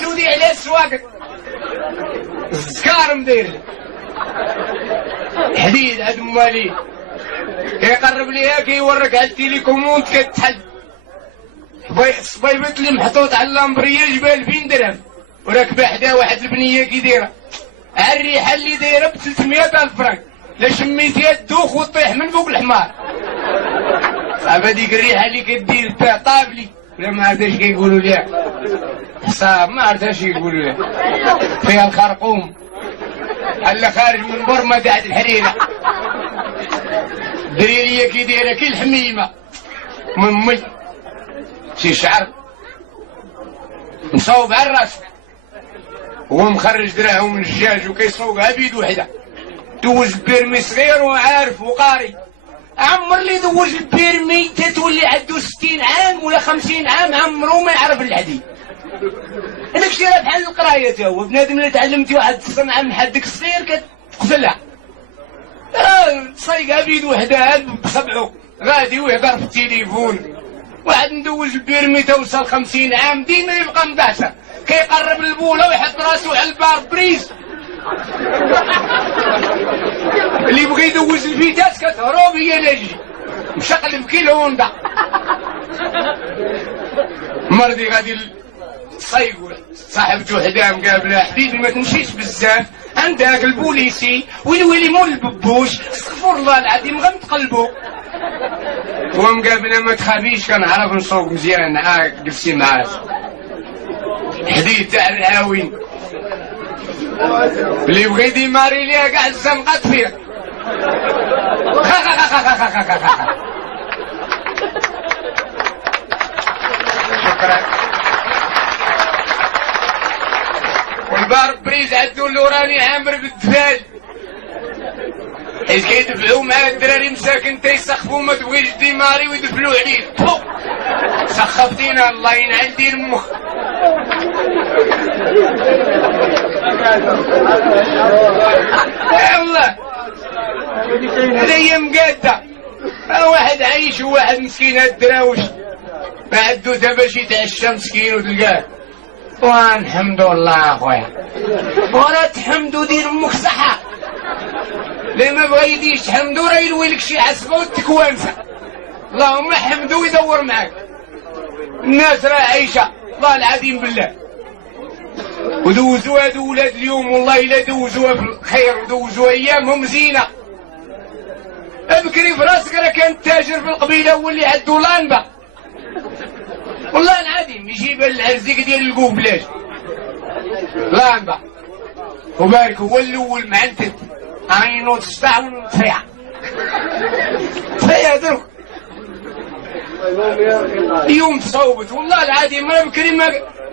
سودي على السواقط السكار مدير حديد هاد مالي كيقرب ليها كيورك على التليكوموند كتحل صبيبط اللي محطوط على اللامبريه جبال 2000 درهم وراكبه حدا واحد البنيه كي دايره الريحه اللي دايره ب 300,000 فرنك لا شميتيها تدوخ وتطيح من فوق الحمار صعبه ديك الريحه اللي كدير فيها طابلي ولا ما عرفتش كيقولوا ليها حصاب ما عرفتش يقولوا ليها فيها الخرقوم هلا خارج من برمه تاعت الحريره دريريه كي دايره كي الحميمه ممي شي شعر مصوب على الراس هو مخرج دراعه من الجاج وكيصوقها بيد وحده دوز بيرمي صغير وعارف وقاري عمر اللي دوز البيرمي تتولي عنده 60 عام ولا 50 عام عمرو ما يعرف الحديد هذاك الشيء راه بحال القرايه تا هو بنادم اللي تعلمتي واحد الصنعه من حدك الصغير كتقفلها تصيقها بيد وحده بصبعو غادي ويهضر في التليفون واحد ندوز البيرمي توصل 50 عام ديما يبقى مدعسه كيقرب البوله ويحط راسو على البار بريز اللي بغى يدوز الفيتاس كتهرب هي ناجي مشقلب كي الهوندا مرضي غادي صيقول صاحبته حداه مقابله حبيبي ما تمشيش بزاف عندك البوليسي ويلي مول الببوش استغفر الله العظيم غنتقلبو هو مقابله ما تخافيش كنعرف نصوب مزيان جلسي معاه حديد تاع العاوين اللي بغى يديماري ليها كاع الزنقات فيها شكرا والبار بريز عدو اللوراني عامر بالدفال حيت كيدفعو مع الدراري مساكن تيسخفو ما تبغيش ديماري ويدفلو عليه سخفتينا الله ينعل دير المخ والله هذه مقاده واحد عايش وواحد مسكين هالدراوش ما عندو تا باش يتعشى مسكين وتلقاه ونحمدو الله اخويا ورا تحمدو دير امك صحه لي ما بغا يديش تحمدو راه يلوي لك شي عصبه وتكوانسه اللهم حمدو ويدور معاك الناس راه عايشه الله العظيم بالله ودوزوا هادو ولاد اليوم والله الا دوزوها في الخير ودوزوا ايامهم زينه بكري في راسك راه كان التاجر في القبيله هو اللي عندو لانبا والله العظيم يجيب العرزيك ديال القوبلاش لانبا وبارك هو الاول معنتد عينو تسطع ونطفيع فيا دروك اليوم تصوبت والله العظيم ما بكري ما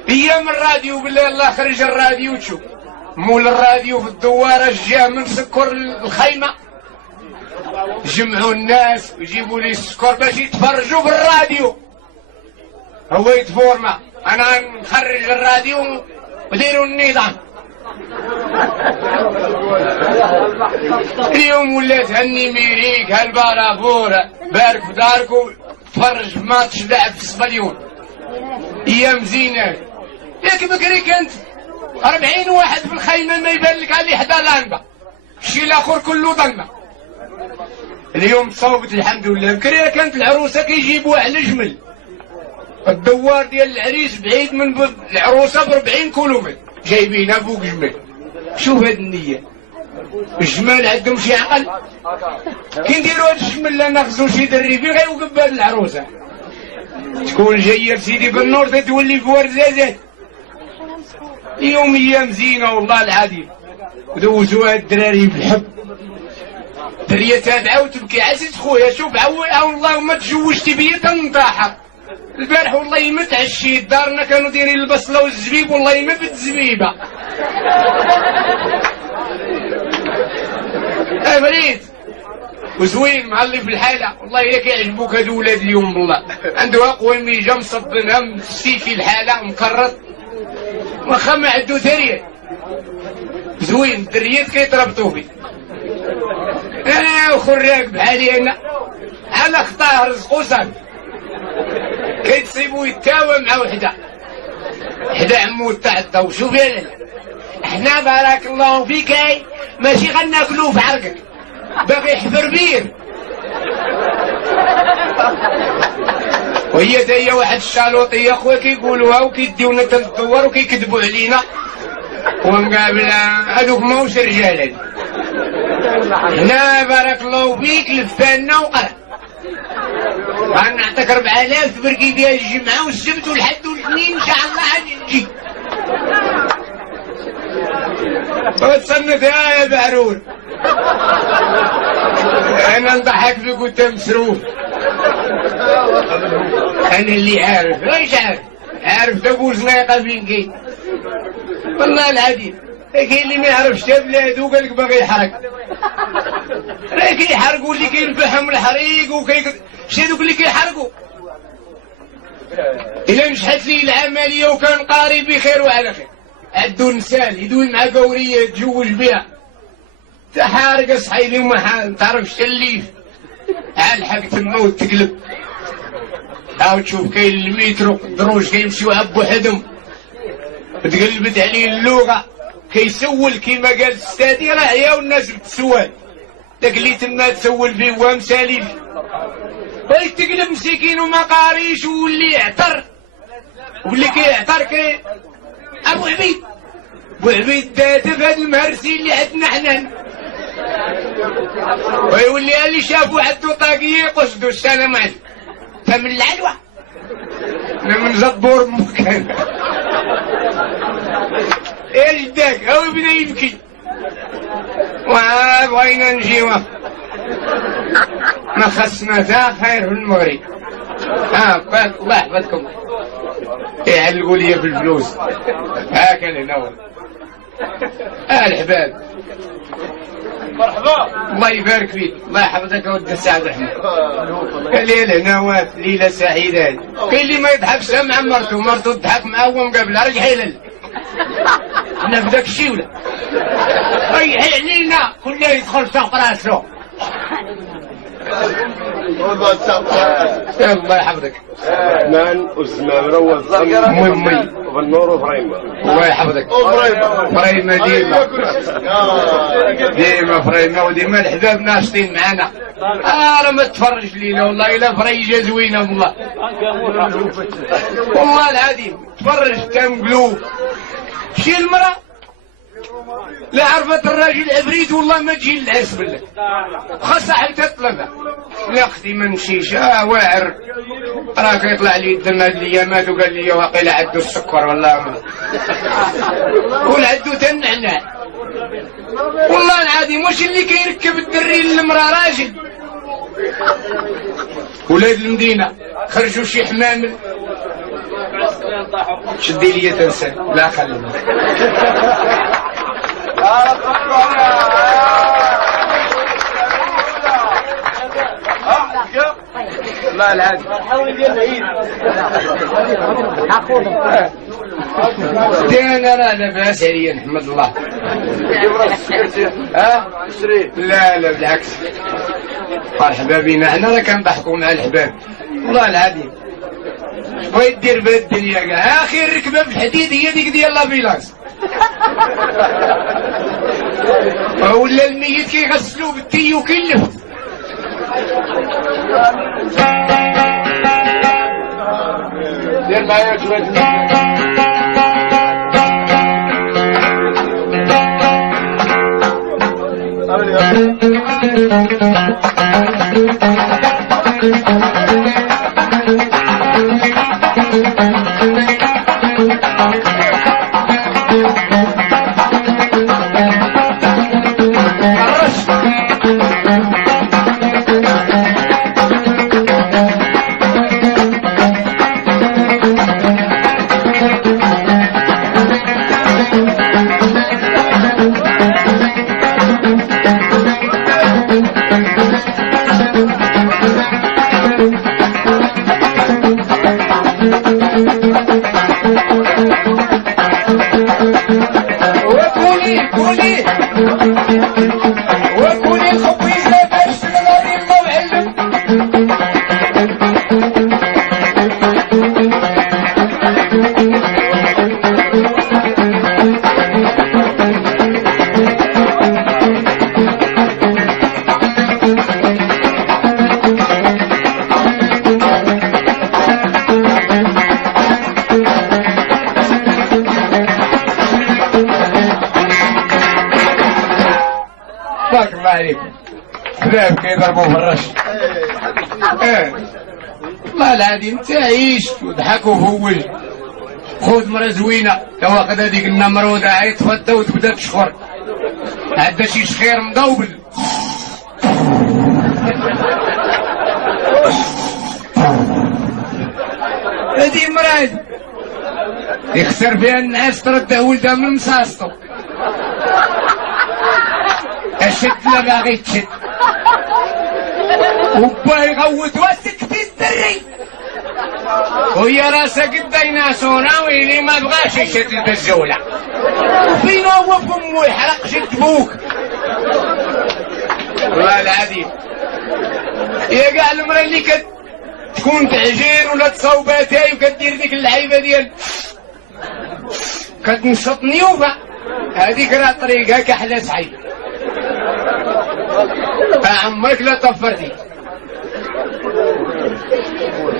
ايام الراديو بالله الله خرج الراديو تشوف مول الراديو في الدواره جا من سكر الخيمه جمعوا الناس ويجيبوا لي السكر باش يتفرجوا بالراديو هو يتفورما انا نخرج الراديو وديروا النظام اليوم ولات هالنيميريك هالبارافور بارك في داركو تفرج في ماتش لعب في الصبليون ايام زينه ياك بكري كانت 40 واحد في الخيمه ما يبان لك على حدا لانبا الشيء الاخر كله ضلمه اليوم تصوبت الحمد لله بكري كانت العروسه كيجيبوها على جمل الدوار ديال العريس بعيد من العروسه ب 40 كيلومتر جايبينها فوق جمل شوف هاد النيه الجمال عندهم شي عقل كي نديروا هاد الجمل لا ناخذوا شي دريبي غيوقف بهاد العروسه تكون جايه سيدي بالنور تتولي في ورزازات اليوم ايام زينه والله العظيم ودوزوها الدراري بالحب دريه تابعه وتبكي عزيز خويا شوف والله ما تزوجتي بيا تنطاحر البارح والله ما تعشيت دارنا كانوا دايرين البصله والزبيب والله ما بالزبيبه فريد وزوين معلي في الحاله والله الا كيعجبوك هادو ولاد اليوم والله عنده اقوى ميجا مصبنها مسيكي الحاله مكرط واخا ما عندو ثريات زوين الدريات كيتربطوا بيه وخراك بحالي انا على خطاه رزقو صافي كيتصيبو يتاوى مع وحده حدا عمو التعدى وشوف يا احنا بارك الله فيك ماشي غناكلو في عرقك باغي يحفر بير وهي داية واحد الشالوطية خويا كيقولوها وكيديونا تندور وكيكذبوا علينا ومقابل هذوك ماهوش رجال هادي هنا بارك الله فيك لفانا وقرا غنعطيك 4000 تبركي بها الجمعة والسبت والحد والاثنين ان شاء الله غادي نجي وتصنتها يا بعرون انا نضحك فيك وانت مسروف انا اللي عارف ايش عارف دابو زنيقه فين كاين والله العظيم كاين اللي ما يعرفش تا بلادو قالك باغي يحرق راه كيحرقوا اللي كينفهم الحريق شي هذوك اللي كيحرقوا الا مشحت لي العمليه وكان قاري بخير وعلى خير عدو نسال يدوي مع قوريه يتزوج بها تحارق صحيبي وما تعرفش تليف الحق تما وتقلب عاود تشوف كاين المترو الدروج كيمشيو عبو حدم تقلبت عليه اللغه كيسول كيما قال السادي راه هي والناس بتسول داك اللي تما تسول فيه هو مساليف تقلب مسكين وما قاريش واللي يعطر واللي كيعطر ابو عبيد داتف هاد المهرسي اللي عندنا حنا ويولي اللي شافوا عدو طاقيه قصدوا السلام عليكم من العلوة انا من زبور مكان ايه جداك هو بدا يبكي وبغينا نجيوه ما خصنا ذا خير في المغرب الله يحفظكم يعلقوا لي بالفلوس هكذا نور الحباب مرحبا الله يبارك فيك الله يحفظك ود السعد الرحمن ليلة نواف ليلة سعيدة كاين اللي ما يضحكش مع مرته تضحك معاه ومقابلها رجع حلل احنا في داك الشي ولا ريحي علينا كله يدخل سوق راسه الله يحفظك الرحمن والزمامرة مي والنور وفريمة الله يحفظك فريمة ديما فريمة وديما الحباب ناشطين معانا راه ما تفرج لينا والله الا فريجة زوينة والله والله العظيم تفرج تنقلوب شي المرأة لا عرفت الراجل عفريت والله ما تجي للعرس بالله خاصة حتى تطلبها لا اختي ما نمشيش واعر راك يطلع لي الدم هاد الايامات وقال لي واقيلا عدو السكر والله والعدو تنعنع والله العظيم واش اللي كيركب الدري للمرا راجل ولاد المدينة خرجوا شي حمامل شدي لي تنسى لا خلينا لا العاد انا راه لاباس عليا نحمد الله لا بالعكس مرحبا بينا حنا راه كنضحكوا مع الحباب والله العظيم بغيت دير بهاد الدنيا كاع اخر ركبه في الحديد هي ديك ديال لافيلاس ولا الميت كيغسلوه بالتي وكيلف دير معايا شويه تبارك الله عليكم. حباب كيضربوا في الرش. والله العظيم تعيش وضحكوا في وجه. خذ مرة زوينة تا واخد هذيك النمرودة عاد تفضى وتبدا تشخر. عندها شي شخير مضوبل. هذه مراد يخسر فيها الناس ترده ولدها من مصاصته. اشد لا باغي تشد وبا يغوت وسكتي الدري وهي راسها قد ديناصورة ويلي ما بغاش يشد الزولة فين هو فمو يحرق شد بوك. والله العظيم يا كاع المرة اللي تكون تعجين ولا تصوباتي وكدير ديك اللعيبة ديال كتنشط نيوبة هذيك راه طريقها كحلة سعيد. عمرك لا طفرتي.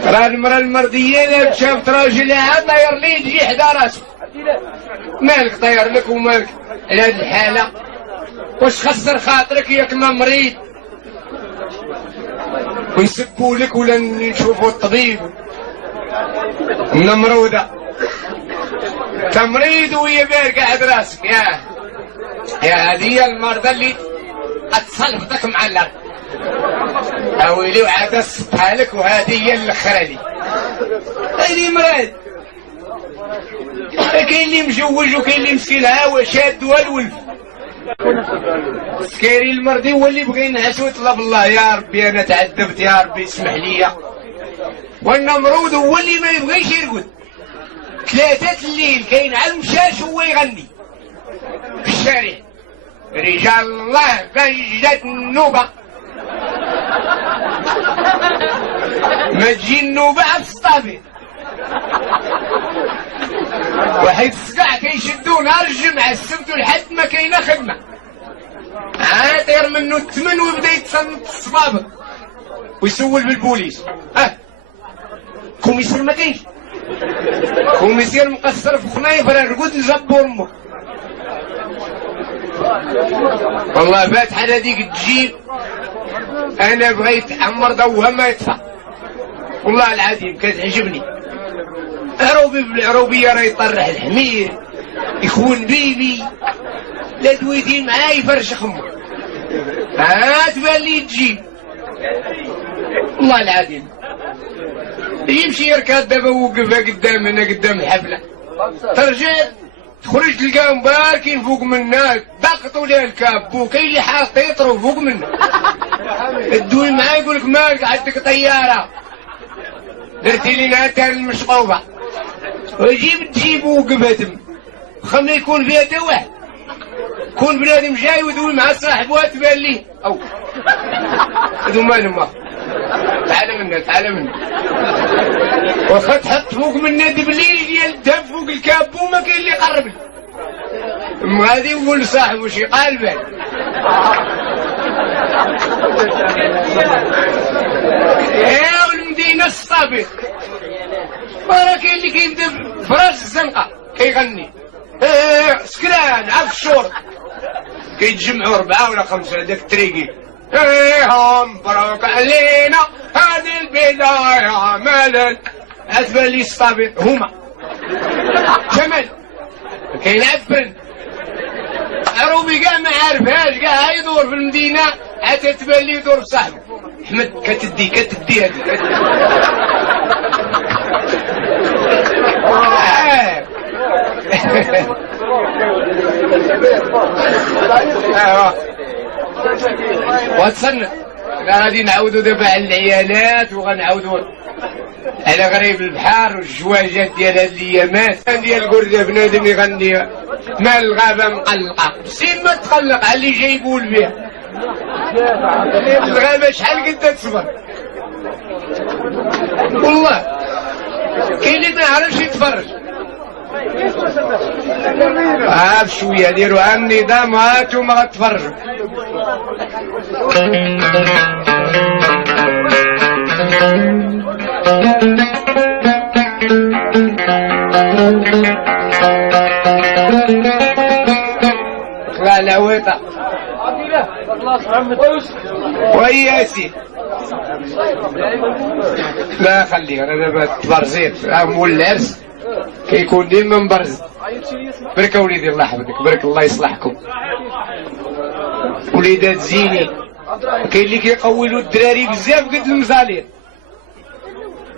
راه المرأة المرضية لا شافت راجلها طاير لي يجي حدا راسو. مالك طاير لك ومالك على هاد الحالة؟ واش خسر خاطرك ياك ما مريض ويسبوا لك ولا نشوفوا الطبيب النمرودة تمريض وهي باركة عند راسك. يا هذه المرضى اللي اتصلفتك مع الارض اويلي وعاد اصبحها لك وهذه هي الاخرى لي. هذه مرض. كاين اللي مجوج وكاين اللي مسكينها وشاد والولف. سكيري المرضي هو اللي بغى ينعس ويطلب الله يا ربي انا تعذبت يا ربي اسمح لي. والنمرود هو اللي ما يبغيش يرقد 3 الليل كاين على المشاش هو يغني في الشارع. رجال الله بجدت النوبة ما تجي النوبة في الصافي. وحيد الصقع كيشدو نهار الجمعة السبت والحد ما كاينة خدمة. طير منه الثمن ويبدا يتصنت الصبابط ويسول بالبوليس. كوميسير ما كاينش. كوميسير مقصر في خنايف راه رقد لجبو امه. والله فاتحة هذيك تجيب انا بغيت عمر ضوها ما يطفى. والله العظيم كتعجبني. عروبي بالعروبية راه يطرح الحمير يخون بيبي لا دويتي معاه يفرش خمه. تبان لي تجيب. والله العظيم يمشي يركض دابا ووقفها قدام هنا قدام الحفلة ترجع تخرج تلقاهم باركين فوق منا ضغطوا ليه الكابو. كاين اللي حاط يطرو فوق منا الدوي معاه يقولك مالك عندك طيارة درتي لنا تاع المشطوبة ويجيب تجيب ووقفتهم خلنا يكون فيها تا واحد. كون بنادم جاي ودوي مع صاحبها تبان ليه او هذو مالهم. تعال منا تعال منا واخا تحط فوق منا دبليل ديال الذهب فوق الكابو ما كاين اللي يقرب لي. غادي يقول لصاحبه شي قال بالك. يا والمدينة الصابر راه كاين اللي كيبدا فراش الزنقة كيغني سكران عارف الشورت كيتجمعوا 4 ولا 5 هذاك التريقي. مبروك علينا هذه البداية مالا. أتبان لي الصابر هما جمال كاين عفن عروبي كاع ما عارفهاش كاع يدور في المدينة حتى تبان لي يدور بصاحبه. احمد كتدي هذيك وتصنع غادي نعاودو دابا على العيالات وغنعاودو على غريب البحر والجواجات ديال هاد الايامات ديال القردة بنادم يغني مال الغابة مقلقة سيما تقلق على اللي جاي يقول بها. الغابة شحال قد تصبر والله كاين اللي ما يعرفش يتفرج. بشوية ديروا النظام هاتوا ما غتفرجوا. طلع لويطة وياسي لا خليه انا دابا تبرزيت مول العرس كيكون ديما مبرز. برك وليدي الله يحفظك، برك الله يصلحكم وليدات زيني. كاين اللي كيقولوا الدراري بزاف قد المزالير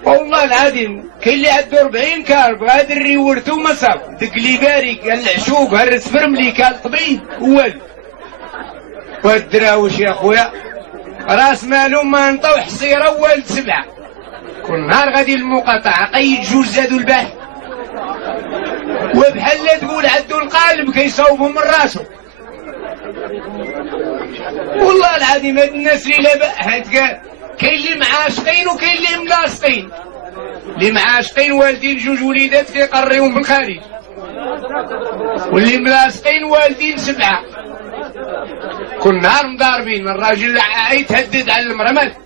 والله العظيم. كاين اللي عنده 40 كارب هذا الري ورثو ما صاب دق لي بارك العشوب هرس فرملي كان طبيب والو. وهاد الدراوش يا خويا راس مالهم ما نطو حصيره والد 7 كل نهار غادي المقاطعه قيد جوج زادوا البحث وبحال لا تقول عدو القالب كيصوبهم من راسه. والله العظيم هاد الناس اللي لابا كاين اللي معاشقين وكاين اللي ملاصقين. اللي معاشقين والدين جوج وليدات كيقريهم في الخارج، واللي ملاصقين والدين 7 كل نهار مضاربين. الراجل يتهدد على المرأة مالك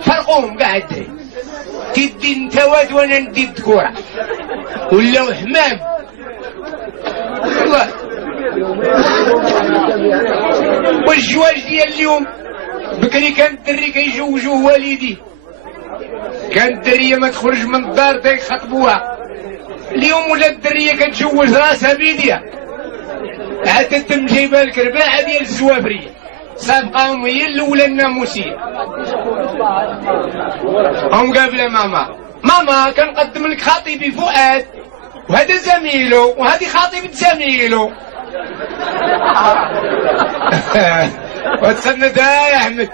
فرقوهم كاع الدري تدي انت واد وانا ندي الذكورة ولاو حمام. والله والزواج ديال اليوم بكري كان الدري كيجوجوه والديه، كانت الدريه ما تخرج من الدار تيخطبوها. اليوم ولا الدريه كتجوز راسها بيديها عاد تم جايبه الكرباعه ديال الزوافريه سابقاهم هي الاولى الناموسيه. هم قابله ماما كنقدم لك خطيبي فؤاد وهذا زميله وهذه خطيبه زميله. وتسندها يا احمد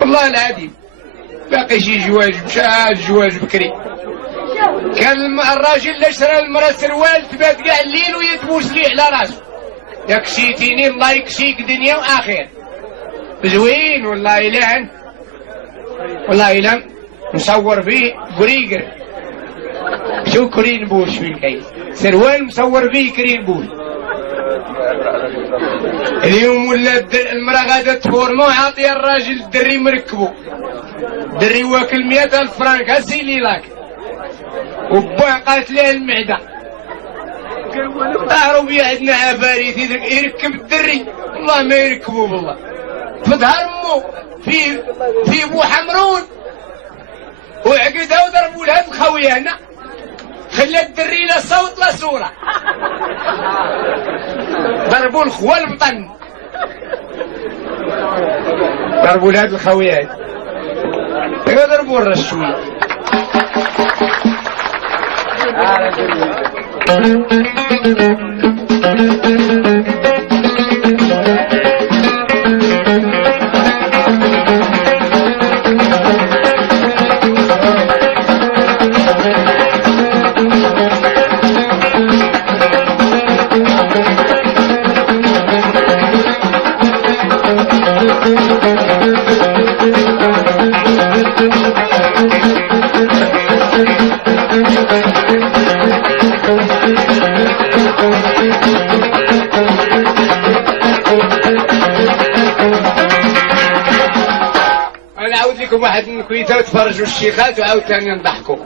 والله العظيم. باقي شي جواج مشى الجواج بكري. كان الراجل اللي شرى المراه سروال تبات كاع الليل ويتبوس ليه على راسه. يا كشيتيني الله يكشيك دنيا واخير زوين والله الا والله الا مصور فيه بريقر شو كرين بوش في الكيس سروال مصور فيه كرين بوش. اليوم ولا المراه غادا تفورمو عاطيه الراجل الدري مركبو الدري واكل 100,000 فرانك هسيلي لاك وباه قالت له المعده تعرفوا بيا عندنا عفاريت يركب الدري والله ما يركبوا بالله في ظهر امه في بو حمرون وعقدها وضربوا لها الخويه هنا خلى الدري لا صوت لا صوره ضربوا الخوه البطن ضربوا لهاد الخويات ضربوا الرشوي. واحد من كويتا وتفرجوا الشيخات وعاود ثاني نضحكوا.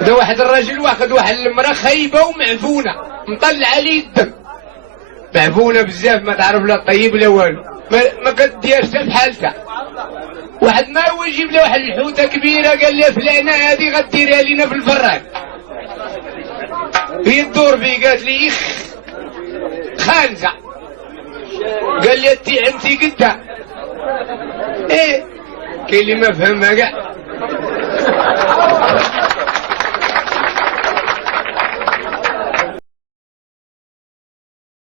دا واحد الراجل واخد واحد المراه خايبه ومعفونه مطلع عليه الدم معفونه بزاف ما تعرف لا طيب لا والو ما كديرش بحالتها. واحد ما هو يجيب له واحد الحوته كبيره قال لي فلانه هذه غديرها لينا في الفراك. هي الدور بي قالت لي اخ خانزه قال لي انتي عمتي قدها ايه كاين اللي ما فهمها كاع.